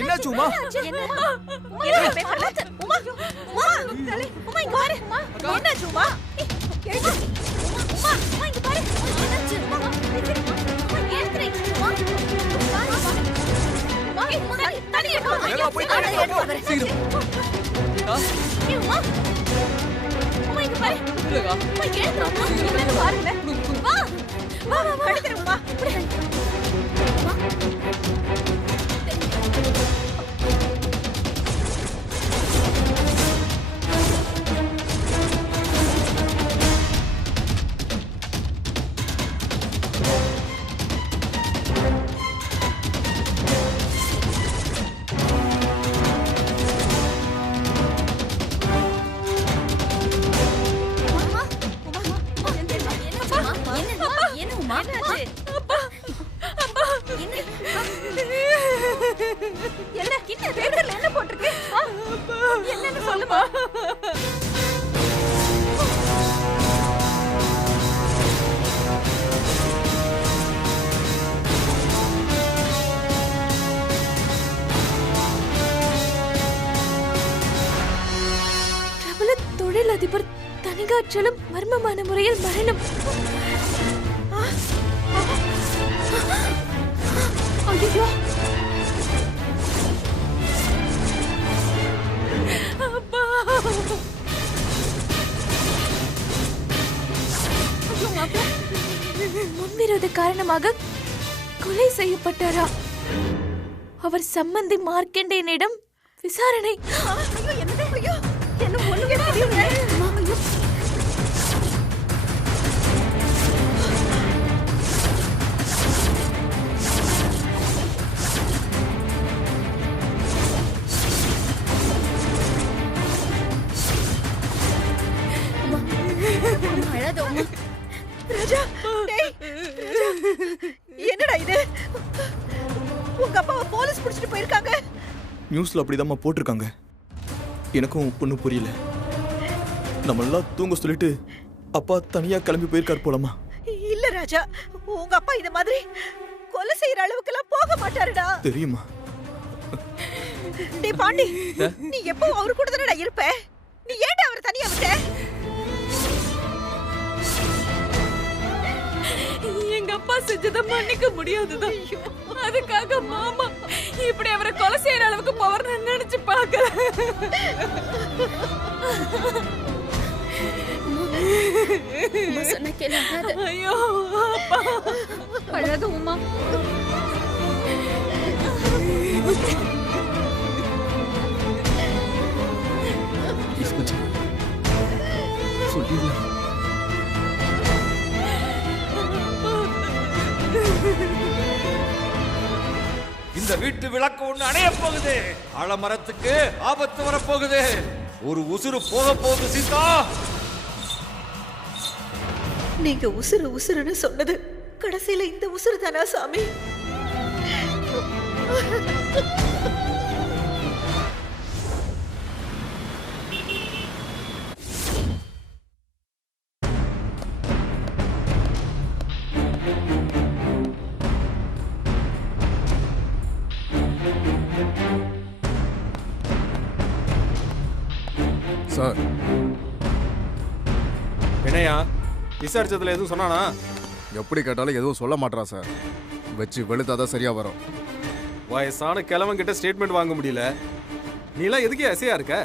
என்னாச்சு உமா? தொழிலதிபர் தனிகாச்சலம் மர்மமான முறையில் மரணம். ஐயோ, முன்விரோத காரணமாக கொலை செய்யப்பட்டாரா? அவர் சம்பந்தி மார்க்கண்டேயனிடம் விசாரணை. என்னடா இது? உங்க அப்பாவை போலீஸ் பிடிச்சிட்டு போயிருக்காங்க. நியூஸ்ல அப்படிதான் போட்டிருக்காங்க. எனக்கும் ஒன்றும் புரியல. நம்மளாம் தூங்க சொல்லிட்டு அப்பா தனியா கிளம்பி போயிருக்காரு போலமா? இல்ல ராஜா, உங்க அப்பா இந்த மாதிரி கொலை செய்யற அளவுக்கு எல்லாம் போக மாட்டாருடா. தெரியுமா? டேய் பாண்டி, நீ எப்போ அவரு கூட தானடா இருப்ப? நீ ஏன்டா அவரை தனியா விட்ட? எங்க அப்பா செஞ்சதை மன்னிக்க முடியாதுதான். அதுக்காக மாமா இப்படி அவரை கொலை செய்யற அளவுக்கு பவர் நினைச்சு பார்க்கல. ஐயோ அப்பா, அழாத உமா. இந்த வீட்டு விளக்கு ஒண்ணு அணைய போகுது. ஆலமரத்துக்கு ஆபத்து வரப்போகுது. ஒரு உசுறு போக போகுது சீதா. நீங்க உசுறு உசுறுன்னு சொன்னது கடைசியில இந்த உசுறு தானா சாமி? சார், என்னையா விசாரிச்சதுல எதுவும் சொன்னானா? எப்படி கேட்டாலும் எதுவும் சொல்ல மாட்டான் சார். வச்சு வெளுத்தாதான் சரியா வரும். வயசான கிழவன் கிட்ட ஸ்டேட்மெண்ட் வாங்க முடியல. நீலாம் எதுக்கே அசையா இருக்க?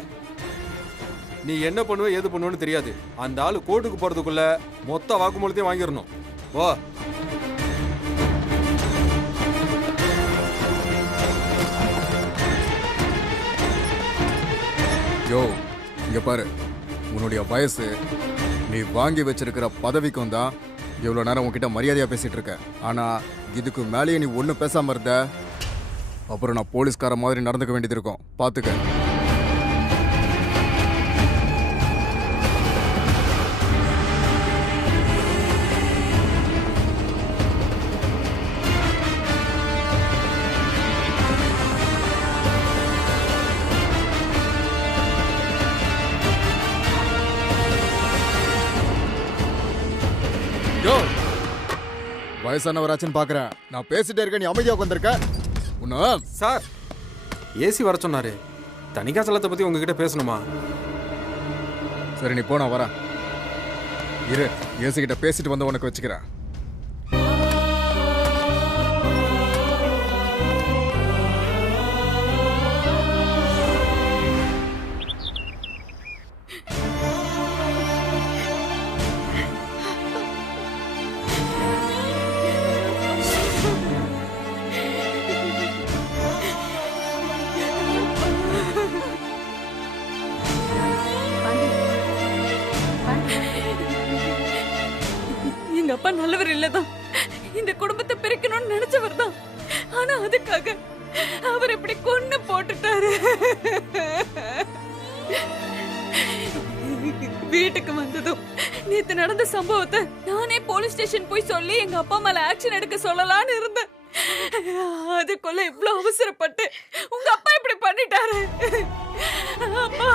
நீ என்ன பண்ணுவ ஏது பண்ணுவேன்னு தெரியாது. அந்த ஆளு கோர்ட்டுக்கு போறதுக்குள்ள மொத்த வாக்குமூலத்தையும் வாங்கிடணும். ஓ யோ, இங்க பாரு, உன்னுடைய வயசு, நீ வாங்கி வச்சிருக்கிற பதவிக்கும் தான் இவ்வளோ நேரம் உன்கிட்ட மரியாதையா பேசிட்டு இருக்க. ஆனா இதுக்கு மேலேயே நீ ஒன்றும் பேசாம இருந்த, அப்புறம் நான் போலீஸ்கார மாதிரி நடந்துக்க வேண்டியது இருக்கும். பார்த்துக்க. வயசானவராச்சுன்னு பாக்குறேன். நான் பேசிட்டே இருக்கேன், நீ அமைதியா உட்காந்துருக்க. உன்ன சார் ஏசி வர சொன்னாரு. தணிக்கா செல்லத்தை பத்தி உங்ககிட்ட பேசணுமா? சரி நீ போ, நான் வரேன். இரு, ஏசி கிட்ட பேசிட்டு வந்து உனக்கு வச்சுக்கிறேன். எங்க அப்பா நல்லவர் இல்லதான், இந்த குடும்பத்தை பிரிக்கணும்னு நினைச்சவர் தான். ஆனா அதுக்காக அவர் இப்படி கொன்னு போட்டுட்டாரு. வீட்டுக்கு வந்ததும் நேத்து நடந்த சம்பவத்தை நானே போலீஸ் ஸ்டேஷன் போய் சொல்லி எங்க அப்பா மேல ஆக்ஷன் எடுக்க சொல்லலாம்னு இருந்தேன். அதுக்குள்ள இவ்வளவு அவசரப்பட்டு உங்க அப்பா இப்படி பண்ணிட்டாரு. அப்பா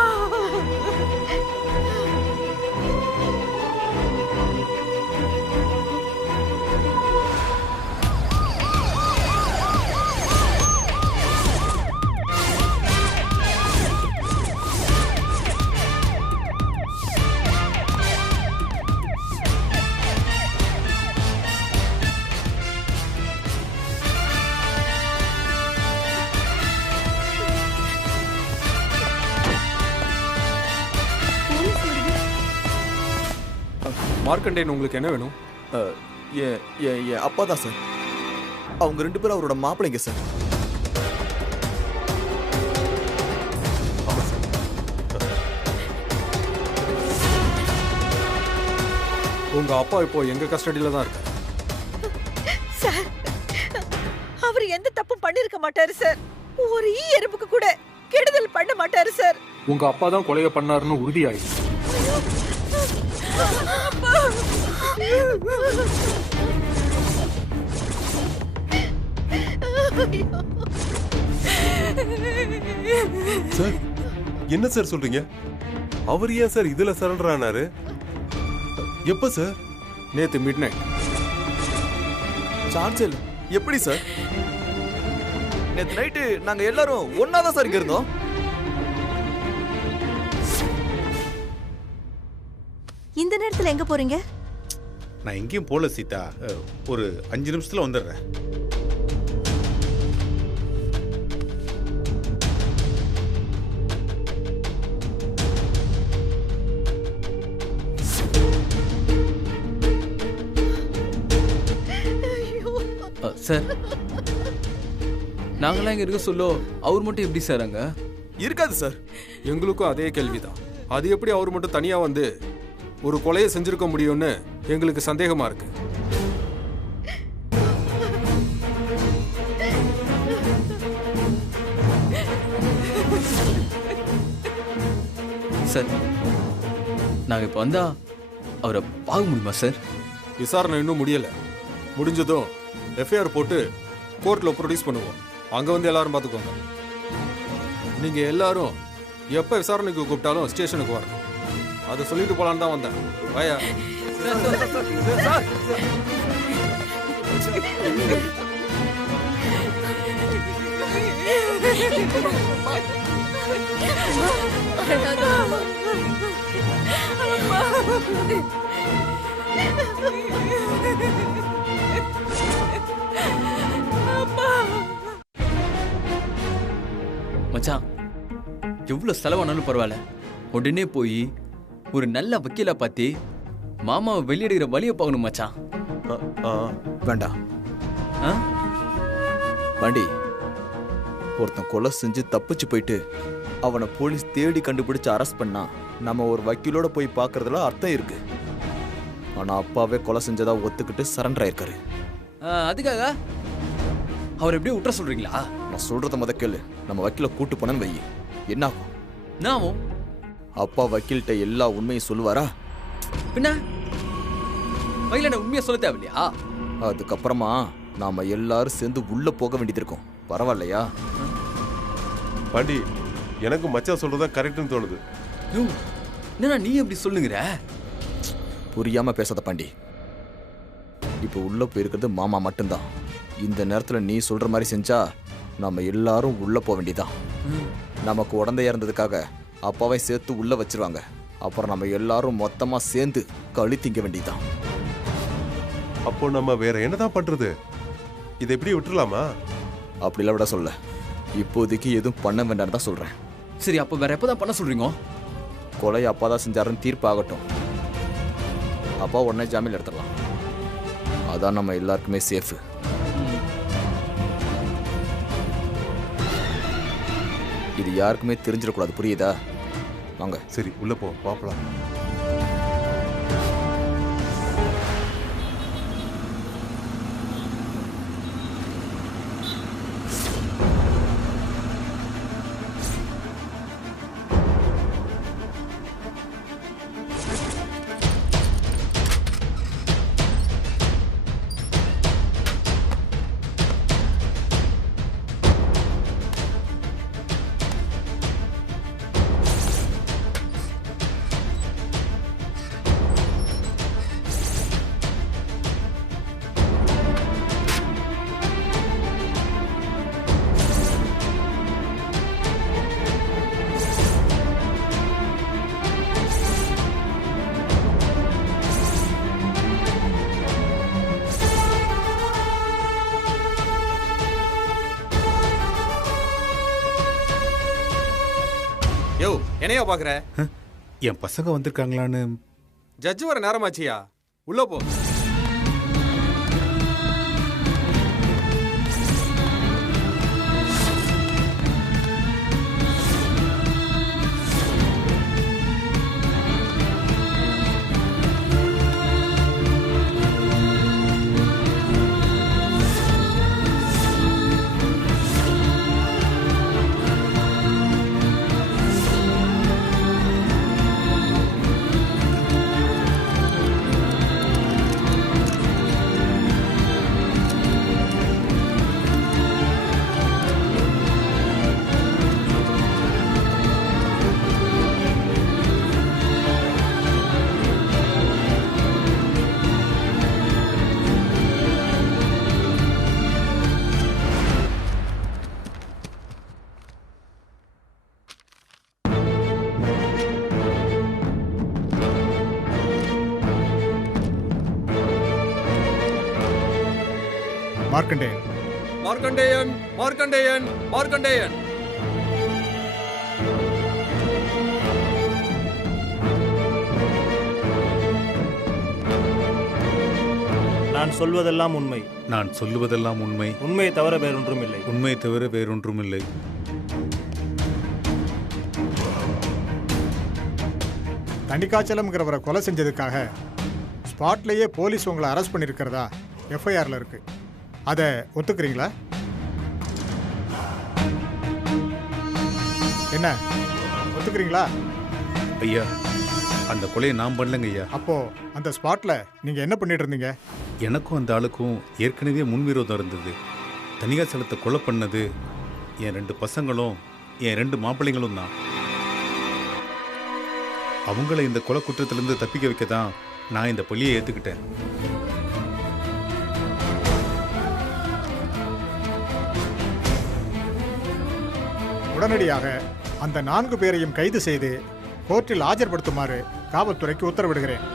மார்க்கண்டேயன் உங்களுக்கு என்ன வேணும்? என் அப்பா தான் சார். அவங்க 2 பேரும் அவரோட மாப்பிள்ளைங்க சார். உங்க அப்பா இப்போ எங்க கஸ்டடியில தான் இருக்காரு. சார், அவர் எந்த தப்பும் பண்ணிருக்க மாட்டாரு சார். ஒரு ஈ எறும்புக்கு கூட கெடுதல் பண்ண மாட்டாரு சார். உங்க அப்பா தான் கொலையை பண்ணாருன்னு உறுதியாயிடுச்சு. சார், என்ன சார் சொல்றீங்க? அவர் ஏன் சார் இதுல சரண்டர் ஆனாரு? எப்ப சார்? நேத்து மிட் நைட். சான்சல் எப்படி சார்? நேத்து நைட்டு நாங்க எல்லாரும் ஒன்னாதான் சார் இங்க இருந்தோம். இந்த நேரத்துல எங்க போறீங்க? நான் எங்கேயும் போல சீதா, ஒரு 5 நிமிஷத்துல வந்துடுறேன். சார், நாங்களாம் இங்க இருக்க சொல்லோ அவர் மட்டும் எப்படி சார் அங்க இருக்காது சார்? எங்களுக்கும் அதே கேள்விதான். அது எப்படி அவர் மட்டும் தனியா வந்து ஒரு கொலையை செஞ்சிருக்க முடியும்னு எங்களுக்கு சந்தேகமா இருக்கு. சார், நாங்க இப்ப வந்தா அவரை பார்க்க முடியுமா சார்? விசாரணை இன்னும் முடியல. முடிஞ்சதும் எஃப்ஐஆர் போட்டு கோர்ட்ல ப்ரொடியூஸ் பண்ணுவோம். அங்க வந்து எல்லாரும் பார்த்துக்கோங்க. நீங்க எல்லாரும் எப்ப விசாரணைக்கு கூப்பிட்டாலும் ஸ்டேஷனுக்கு வரணும். அதை சொல்லிட்டு போலான்னு தான் வந்தேன். வாயா. மச்சான், எவ்வளவு செலவானாலும் பரவாயில்ல, உடனே போய் ஒரு நல்ல வக்கீலா பார்த்து மாமாவை வெளியெடுக்கிற வழியை பார்க்கணும் மச்சான். வேண்டாம் ஆ? பாண்டி, ஒருத்தன் கொலை செஞ்சு தப்பிச்சு போயிட்டு அவனை போலீஸ் தேடி கண்டுபிடிச்சு அரெஸ்ட் பண்ணா நம்ம ஒரு வக்கீலோட போய் பார்க்கறதுல அர்த்தம் இருக்கு. ஆனா அப்பாவே கொலை செஞ்சதா ஒத்துக்கிட்டு சரண்டர் ஆயிருக்காரு. அதுக்காக அவர் எப்படியும் விட்டுற சொல்றீங்களா? நான் சொல்றத முத கேளு. நம்ம வக்கீல கூட்டு போனன்னு வை, என்ன ஆகும்? நாமும் அப்பா வக்கீல்கிட்ட எல்லா உண்மையும் சொல்லுவாரா? பின்ன வக்கீல உண்மையை சொல்ல தேவையில்லையா? அதுக்கப்புறமா நாம எல்லாரும் சேர்ந்து உள்ள போக வேண்டியது இருக்கும். பரவாயில்லையா? பாண்டி, எனக்கு மச்சான் சொல்றதா கரெக்ட்னு தோணுது. என்ன நீ எப்படி சொல்லுங்கிற? புரியாம பேசாத பாண்டி. இப்போ உள்ள போயிருக்கிறது மாமா மட்டும்தான். இந்த நேரத்துல நீ சொல்ற மாதிரி செஞ்சா நம்ம எல்லாரும் உள்ள போக வேண்டியதான். நமக்கு உடந்தையா இருந்ததுக்காக அப்பாவை சேர்த்து உள்ள வச்சிருவாங்க. அப்புறம் நம்ம எல்லாரும் மொத்தமா சேர்ந்து களி திங்க வேண்டியதான். அப்போ நம்ம வேற என்னதான் பண்றது? இதை எப்படி விட்டுலாமா? அப்படிலாம் விட சொல்ல, இப்போதைக்கு எதுவும் பண்ண வேண்டாம்னு தான் சொல்றேன். சரி, அப்போ வேற எப்பதான் பண்ண சொல்றீங்க? கொலை அப்பா தான் செஞ்சாருன்னு தீர்ப்பாகட்டும். அப்பா உடனே ஜாமீன் எடுத்துடலாம். அதான் நம்ம எல்லாருக்குமே சேஃபு. இது யாருக்குமே தெரிஞ்சிடக்கூடாது, புரியுதா? வாங்க. சரி, உள்ள போ, பாப்பலாம். யோ, என்னையா பாக்குற? என் பசங்க வந்திருக்காங்களான்னு. ஜட்ஜ் வர நேரமாச்சியா, உள்ள போ. மார்க்கண்டேயன், மார்க்கண்டேயன், மார்க்கண்டேயன், மார்க்கண்டேயன். நான் சொல்வதெல்லாம் உண்மை. நான் சொல்லுவதெல்லாம் உண்மை. உண்மையை தவிர வேறொன்றும் இல்லை. உண்மையை தவிர வேறொன்றும் இல்லை. தண்டிக்காச்சலம்ங்கிறவரை கொலை செஞ்சதுக்காக ஸ்பாட்லேயே போலீஸ் உங்களை அரெஸ்ட் பண்ணியிருக்கிறதா எஃப்ஐஆரில் இருக்கு. அதை ஒத்துக்கிறீங்களா? என்ன ஒத்துக்கிறீங்களா? ஐயா, அந்த கொலையை நான் பண்ணலங்க ஐயா. அப்போ அந்த ஸ்பாட்ல நீங்க என்ன பண்ணிட்டு இருந்தீங்க? எனக்கும் அந்த ஆளுக்கும் ஏற்கனவே முன்விரோதம் இருந்தது. தனிகாச்சலத்தை கொலை பண்ணது என் 2 பசங்களும் என் 2 மாப்பிள்ளைங்களும் தான். அவங்கள இந்த கொலை குற்றத்திலிருந்து தப்பிக்க வைக்க தான் நான் இந்த பழியை ஏற்றுக்கிட்டேன். உடனடியாக அந்த 4 பேரையும் கைது செய்து கோர்ட்டில் ஆஜர்படுத்துமாறு காவல்துறைக்கு உத்தரவிடுகிறேன்.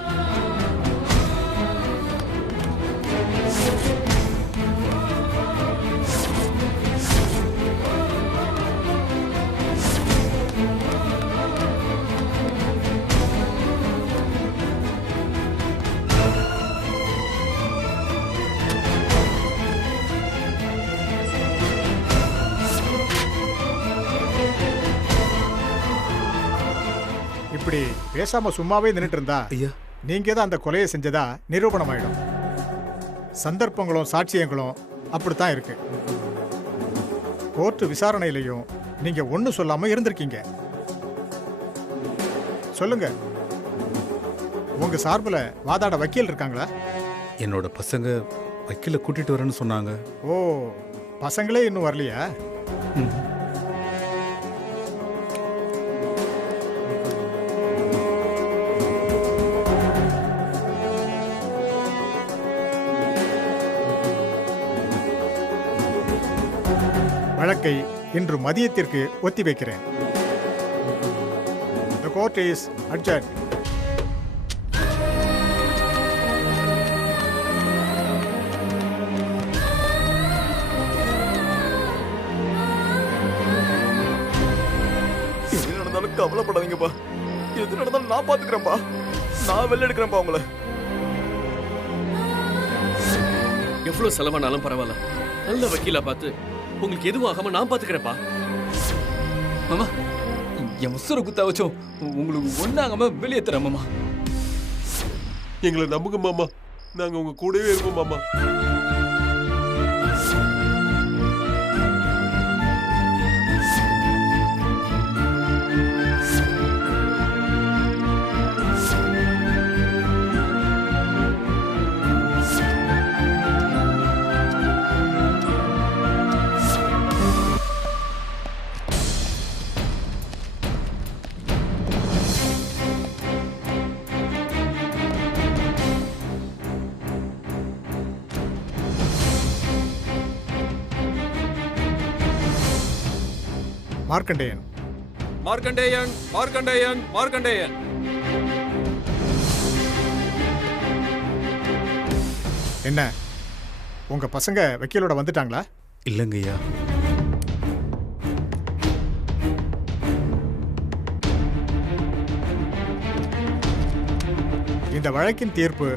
இப்படி பேசாம சும்மாவே நின்றுட்டு இருந்தா ஐயா, நீங்க தான் அந்த கொலையை செஞ்சதா நிரூபணம் ஆயிடும். சந்தர்ப்பங்களும் சாட்சியங்களும் அப்படித்தான் இருக்கு. கோர்ட்டு விசாரணையிலையும் நீங்க ஒன்னும் சொல்லாம இருந்திருக்கீங்க. சொல்லுங்க, உங்க சார்பில் வாதாட வக்கீல் இருக்காங்களா? என்னோட பசங்க வக்கீல கூட்டிட்டு வரேன்னு சொன்னாங்க. ஓ, பசங்களே இன்னும் வரலையா? வழக்கை இன்று மதியத்திற்கு ஒத்திவைக்கிறேன். The court is adjourned. எது நடந்தாலும் கவலைப்படாதீங்கப்பா. எது நடந்தாலும் நான் பாத்துக்கிறேன்ப்பா. நான் வெளில எடுக்கிறேன்ப்பா உங்களை. எவ்வளவு செலவானாலும் பரவாயில்ல, நல்ல வக்கீலா பார்த்து உங்களுக்கு எதுவும் ஆகாம நான் பாத்துக்கிறேன்ப்பா. மாமா, என் உசுர குத்தா வச்சோம் உங்களுக்கு ஒண்ணாகாம வெளியே தரேன் மாமா. எங்களை நம்புங்க மாமா, நாங்க உங்க கூடவே இருப்போம் மாமா. மார்க்கண்டேயன். மார்க்கண்டேயன், மார்க்கண்டேயன், மார்க்கண்டேயன். என்ன உங்க பசங்க வக்கீலோட வந்துட்டாங்களா? இல்லைங்கய்யா. இந்த வழக்கின் தீர்ப்பு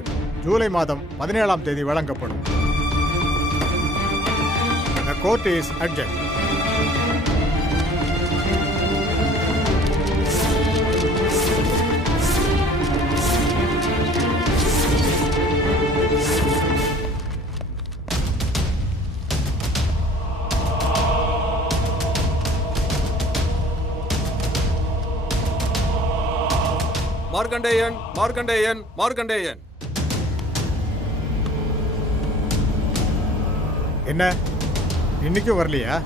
ஜூலை மாதம் 17ஆம் தேதி வழங்கப்படும். The court is adjourned. Markandeyan, Markandeyan, Markandeyan. என்ன இன்னைக்கும் வரலையா?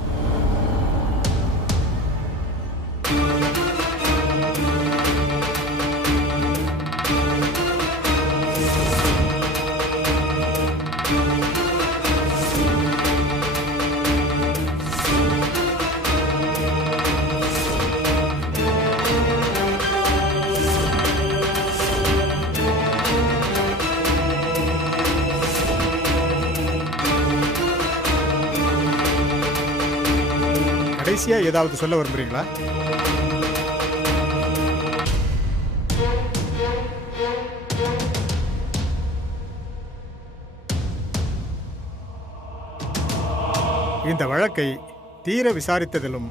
கடைசியா ஏதாவது சொல்ல விரும்புறீங்களா? இந்த வழக்கை தீர விசாரித்ததிலும்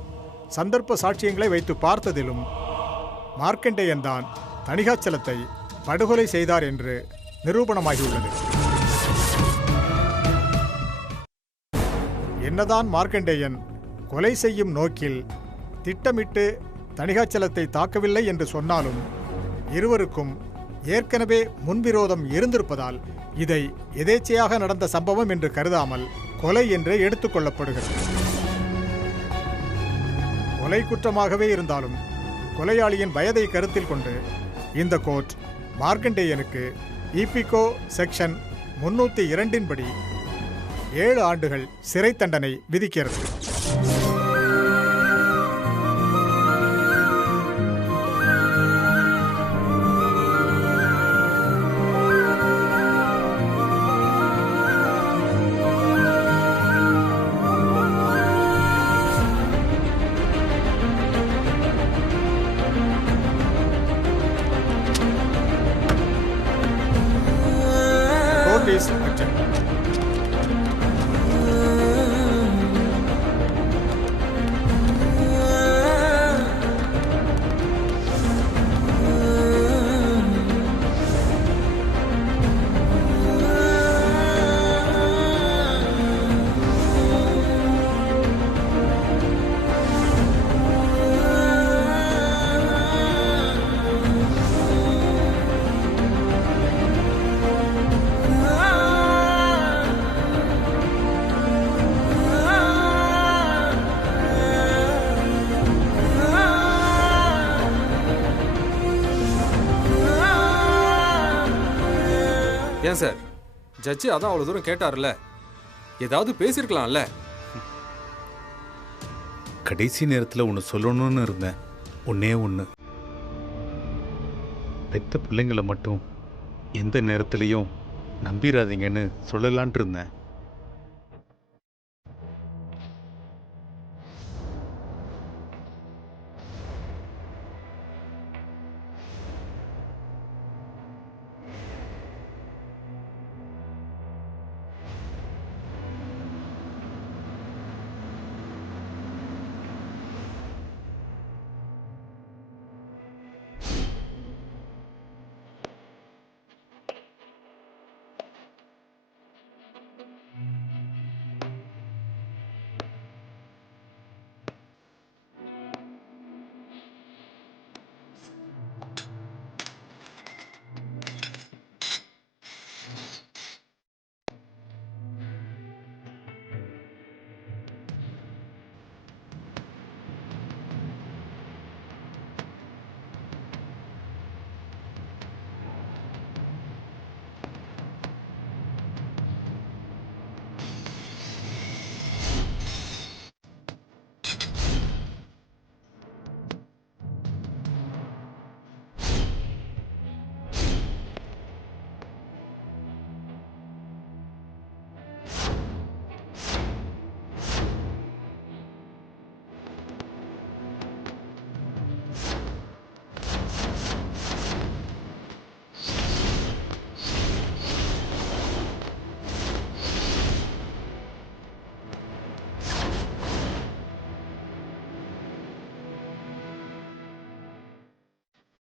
சந்தர்ப்ப சாட்சியங்களை வைத்து பார்த்ததிலும் மார்க்கண்டேயன் தான் தணிகாச்சலத்தை படுகொலை செய்தார் என்று நிரூபணமாகியுள்ளது. என்னதான் மார்க்கண்டேயன் கொலை செய்யும் நோக்கில் திட்டமிட்டு தணிகாச்சலத்தை தாக்கவில்லை என்று சொன்னாலும் இருவருக்கும் ஏற்கனவே முன்விரோதம் இருந்திருப்பதால் இதை எதேச்சையாக நடந்த சம்பவம் என்று கருதாமல் கொலை என்றே எடுத்துக்கொள்ளப்படுகிறது. கொலை குற்றமாகவே இருந்தாலும் கொலையாளியின் வயதை கருத்தில் கொண்டு இந்த கோர்ட் மார்க்கண்டேயனுக்கு ஈபிகோ செக்ஷன் 302 படி 7 ஆண்டுகள் சிறை தண்டனை விதிக்கிறது. Court is adjourned. ஏன் சார், ஜட்ஜி அதான் அவ்வளோ தூரம் கேட்டார்ல, ஏதாவது பேசியிருக்கலாம்ல. கடைசி நேரத்தில் ஒன்று சொல்லணும்னு இருந்தேன். ஒன்றே ஒன்று. பெத்த பிள்ளைங்களை மட்டும் எந்த நேரத்துலையும் நம்பிடாதீங்கன்னு சொல்லலான்ட்டு இருந்தேன்.